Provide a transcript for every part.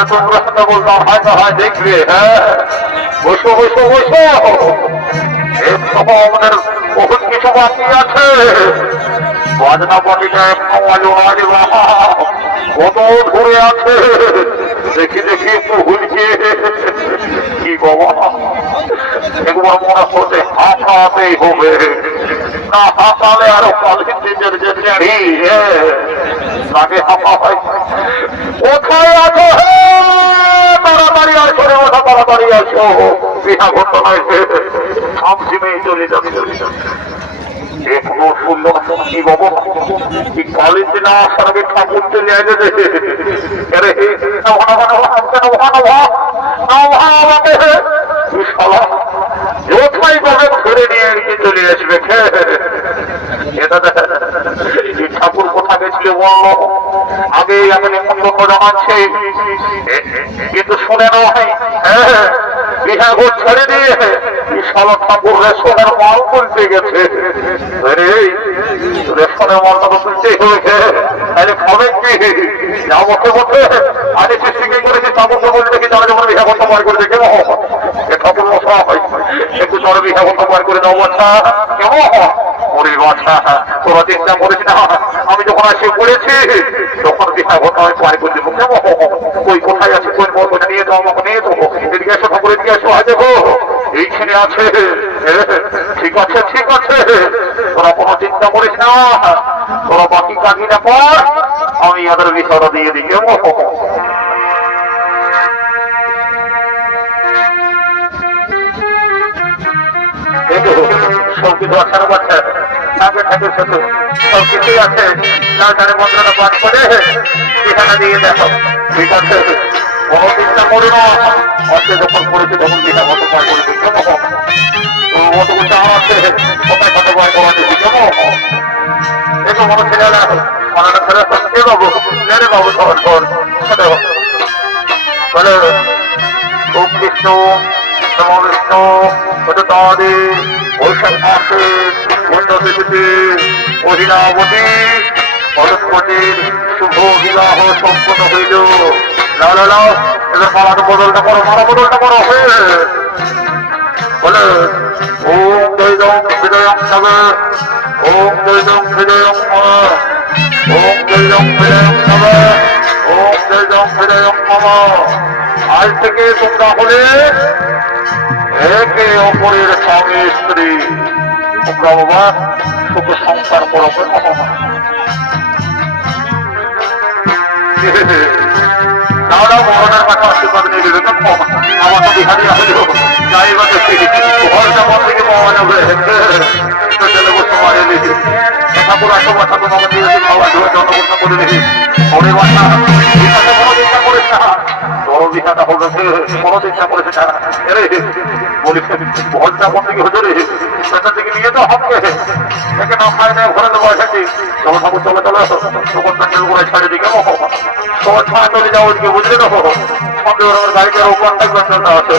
আর তোমরা সাথে বলতাম হয়তো হয় দেখবে। হ্যাঁ বসো বসো বসো, এরকম আমাদের বহুত কিছু বাকি আছে। বাজনা পাটিটা কত ধরে আছে দেখি দেখি একটু হুলকে কি বাবা, একবার মনে করতে হাঁপাতেই হবে, না হাঁপালে আরো কালকে দিনের যে তাকে হাঁপা হয়। কোথায় আছো হে, তাড়াতাড়ি আসো রে, ওঠা তাড়াতাড়ি আসো, বিহা ঘটনায় থামছিমেই চলে যাবে চলে যাবে। এখনো সুন্দর কি বাবা, কি কালিতে না আসার আগে ঠাকুর চলে আগে দেখে ধরে নিয়ে চলে আসবে। এটা দেখেন ঠাকুর কোথা গেছিল বললো, আগে আমি নিমন্ত্রণ জানাচ্ছে কিন্তু শুনে নয়। হ্যাঁ বিহা ঘর ছেড়ে দিয়ে বিশাল ঠাকুর রেশনের মাল তুলতে গেছে। রেশনের মালটা তো তুলতেই হয়েছে, তাহলে খাবে কি? যা বসে বসে আগে সৃষ্টি করেছি ঠাকুরকে বলে দেখি তারা যখন বিহা করতে পার করে দেখে ঠাকুর মশা হয় একটু তোর বিহা করতে পার করে দাও বাচ্চা কেমন ওরে বাচ্চা, তোরা চিন্তা করিস না, আমি যখন আসে পড়েছি তখন বিহা ঘটনা আমি পার করে দেবো। কেমন ওই কোথায় আছে, কোন মর্মটা নিয়ে যাও, আমাকে নিয়ে দেবো, এদিকে এসো ঠাকুর এদিকে এসো, আয় দেখো এইখানে আছে। ঠিক আছে ঠিক আছে, তোরা কোনো চিন্তা করিস না, তোরা বাকি কাকিটা পর আমি ওদের বিষয়টা দিয়ে দিই। কেমন সব কিছু আসার বাচ্চা সামনে ঠাকুর সাথে সব কিছুই আছে, তার মন্ত্রটা পাঠ করে ঠিকানা দিয়ে দেখো। ঠিক আছে কোনো চিন্তা করি না, অর্থে যখন করেছে তখন যেটা মতো পাঠ করে দিই। কেমন মতো করতে আছে কোথায় কত ভয় করা দিচ্ছি। কেমন একটু মনে ছেলে অনেকটা ছেলে এ বাবু রে বাবু ধর ধর বলে ওম বিষ্ণু নম বিষ্ণু তাদের বৈশাখ মাসে অন্যতিথিতে অহিনাবতী পরস্পতির শুভ বিবাহ সম্পন্ন হইল। লাও লাও লাও এবার মালার বদলটা করো, মালা বদলটা করো হয়ে বলে ওম দৈদম হৃদয়ম নবে, ওম দৈদম হৃদয়ম ওম দৈদম হৃদয়ম নবে, ওম দৈদম হৃদয়ম নম। আজ থেকে তোমরা হলে একে অপরের স্বামী স্ত্রী, তোমরা বাবা সুখ সংসার করো। মরণের কাছে আশীর্বাদ নিয়ে দেবে, আমার তো বিহারি আসলে যাই বা ঘরটা মন থেকে পাওয়া যাবে। ঠাকুর আসো বা ঠাকুর আমার দিয়ে খাওয়া ধুয়ে জন্মগ্রহণ করে দেখি ওরে বাসা কোনো চিন্তা করিস না, বড় বিহাটা হবে কোনো চিন্তা করেছে না। বলিস ঘরটা মন থেকে হতো রে সেটা থেকে নিয়ে তো হবে একে না খায় না ঘরে দেবো এসেছি তখন ঠাকুর চলে চলে তখন প্যান্ডেল করে ছেড়ে দিকে তোমার ছাড়া চলে যাও ওদিকে বুঝলে তো সঙ্গে ওর গাড়িতে আরো কন্ট্যাক্ট ব্যান্ডেলটা আছে।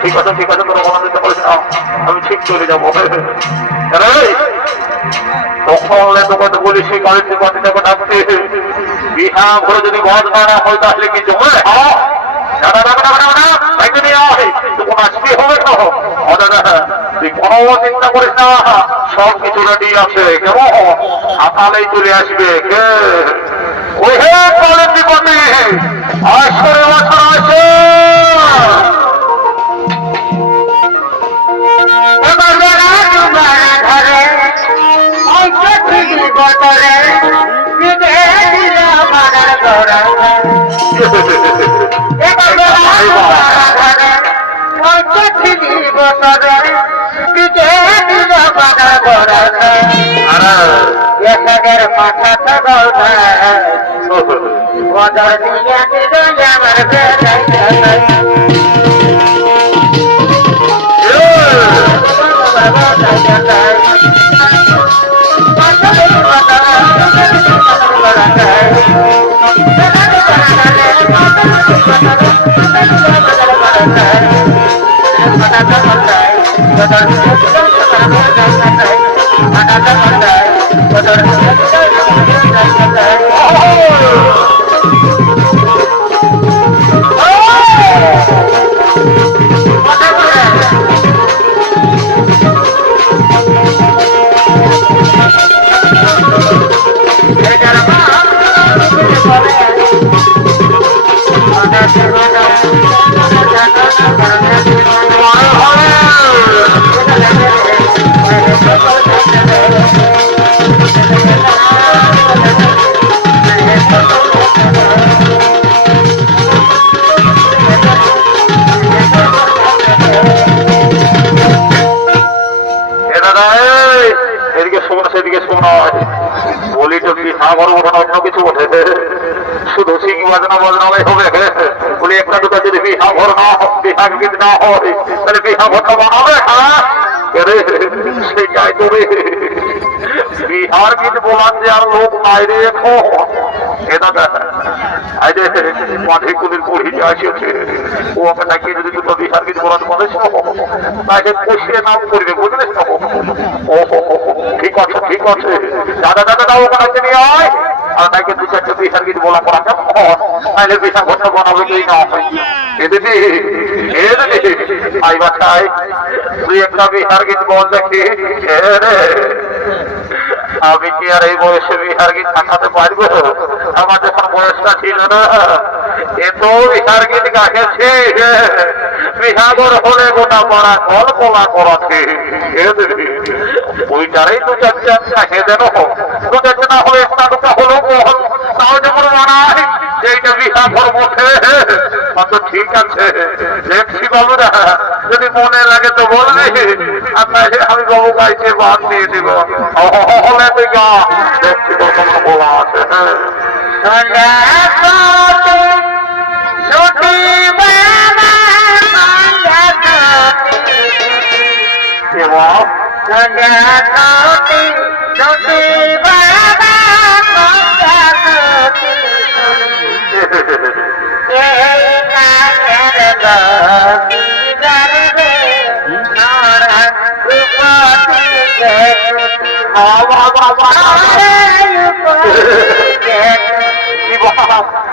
ঠিক আছে ঠিক আছে তোরা কোনো চিন্তা করিস না, আমি ঠিক চলে যাবো। তখন তোকে বলিস গাড়িতে পাতিটাকে ডাকতে বিহা ঘরে যদি ঘর না হয় তাহলে কি জমে কোনো চিন্তা করিস না, সব কিছু রেডি আছে। কেমন সকালেই চলে আসবে কে ওই হে কলের বিপদে আসরে বছর আসে মাথা বদর দিয়া দিল আমার ঘর ওঠে না অন্য কিছু ওঠে শুধু সিঙ্গি বাজনা বাজনাই হবে বলে একটা দুটো যদি বিহা ঘর না বিহা গীত না হয় তাহলে বিহা ঘরটা বানাবে হ্যাঁ সেটাই করে বিহার গীত বলার যে আর লোক নাই রে এখন এটা মাঠে কুলির পড়িতে আসিয়েছে ও আপনাকে যদি দুটো বিহার গীত বলার বলেছ তাকে কষিয়ে নাম করবে বুঝলিস ও ঠিক আছে ঠিক আছে দাদা দাদা দাও ওখানে নিয়ে আয় আর তাকে দু চারটে বিহার গীত বলা পড়া কেমন তাহলে বিহার ঘটনা বানাবে কি না এ দিদি আই বাচ্চাই তুই একটা বিহার গীত বল দেখি আমি কি আর এই বয়সে বিহার গীত থাকাতে পারবো আমার যখন বয়সটা ছিল না এত বিহার গীত গাইছে বিহাগর হলে গোটা পাড়া কল্পনা করাছে ওইটারই দু চারটা হেঁদে দু চারটে না হলে একটা দুটা হলো তাও যেমন মানায় এইটা বিহা ঘর বসে ঠিক আছে দেখছি বাবুরা যদি মনে লাগে তো বলবি আমি বাবু গাইছে বাদ দিয়ে দিব হলে তুই গা দেখছি তখন বলা আছে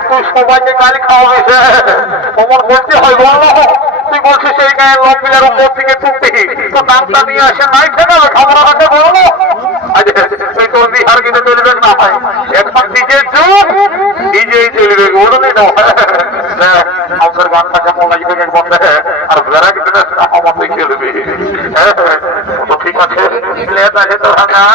তুই সবাইকে গালি খাওয়াবে তোমার বলতে হয় বললো তুই বলছিস সেই গায়ে লম্বিলার উপর থেকে টুকতে তো দামটা নিয়ে আসে নাই খেলে খাবার হাতে বললো তুই তোর বিহার কিন্তু চলবে না হয় এখন নিজের যুগ নিজেই চলবে বলবি না আমাদের গানটা কেমন লাগবে বলবে আর বেড়া কিন্তু আমাদের খেলবে তো ঠিক আছে আছে তো ভাঙা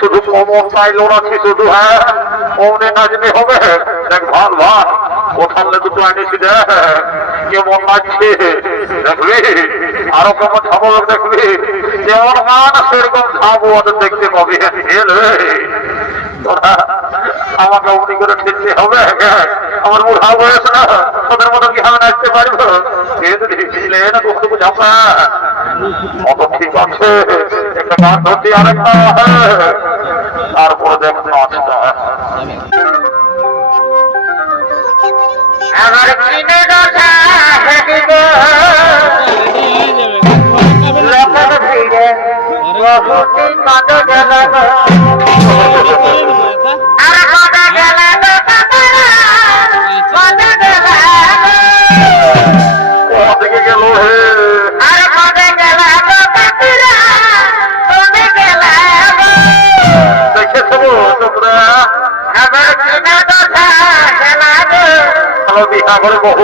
শুধু কমন পাইল নাকি শুধু হ্যাঁ মনে নাচলে হবে দেখ ভাল ভাল কোথালে দুটো আনিছি দেখ কেমন নাচছে দেখবি আরো কেমন ঝাবো দেখবি যেমন মান সেরকম ঝাবো ওদের দেখতে পাবি তোরা আমাকে অমনি করে ঠেলতে হবে আমার বুড়া বয়স না তোদের মতো কি আমি নাচতে পারবো না তোকে ঝাপা অত ঠিক আছে একটা গান ধরতে আরেকটা তারপরে দেখ নাচটা আমার কিনে কথা লোকের ভিড়ে বহুদিন কত গেল আর কত গেল কত গেল ওদিকে গেল হে আর কত গেল তুমি গেল দেখেছ তোমরা আমার কিনে কথা বিহা করে বহু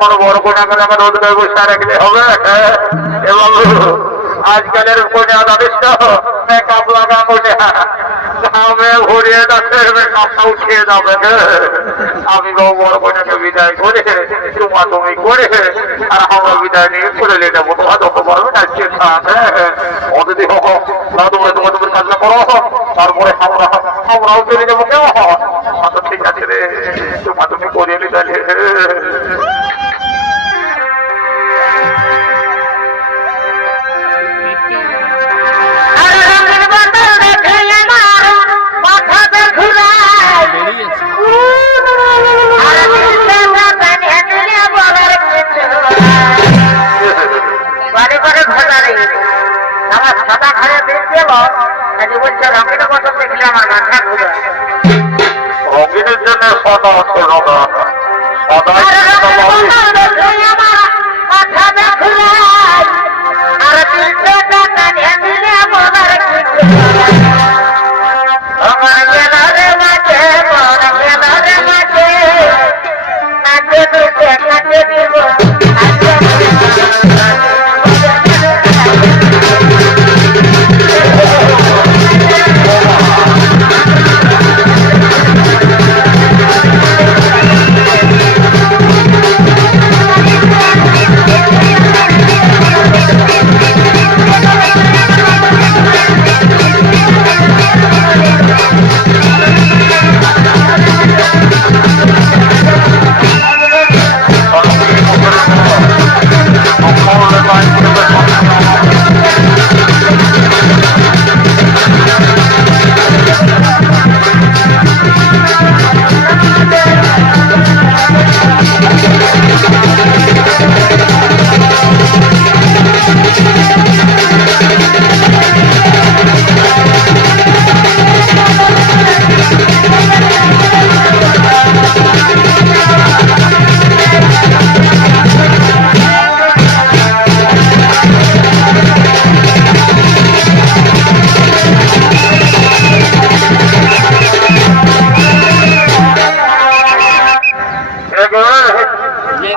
এখন বড় কোনাকে রোজগার বসে রাখলে হবে এবং আজকালের কোনা জানিস তো মেকআপ লাগা কোনা ঘামে ভরিয়ে যাচ্ছে মেকআপটা উঠিয়ে যাবে আমি বড় কোনাকে বিদায় করে তোমা তুমি করে আর আমরা বিদায় নিয়ে চলে যাবো তোমার যত পারবে না অতিথি হোক তোমরা তোমার তোমার কাজটা করো তারপরে আমরাও চলে যাবো কেউ আচ্ছা ঠিক আছে রে তোমা তুমি করিয়ে নিতে আমার সাদা খাইয়ে দিন গেল বলছে রঙিন বছর দেখলে আমার মাথা ঘুরে রঙিনের জন্য সদা হচ্ছে রঙা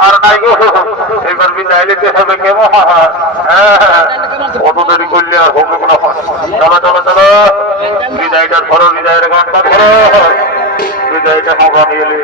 আর নাই গো এবার বিদায় নিতে হবে কেমন অত দেরি করলে আর হবে কোনো চলো চলো চলো বিদায়টা ধরো বিদায়ের গানটা ধরো বিদায়টা আমরা নিয়ে নিয়ে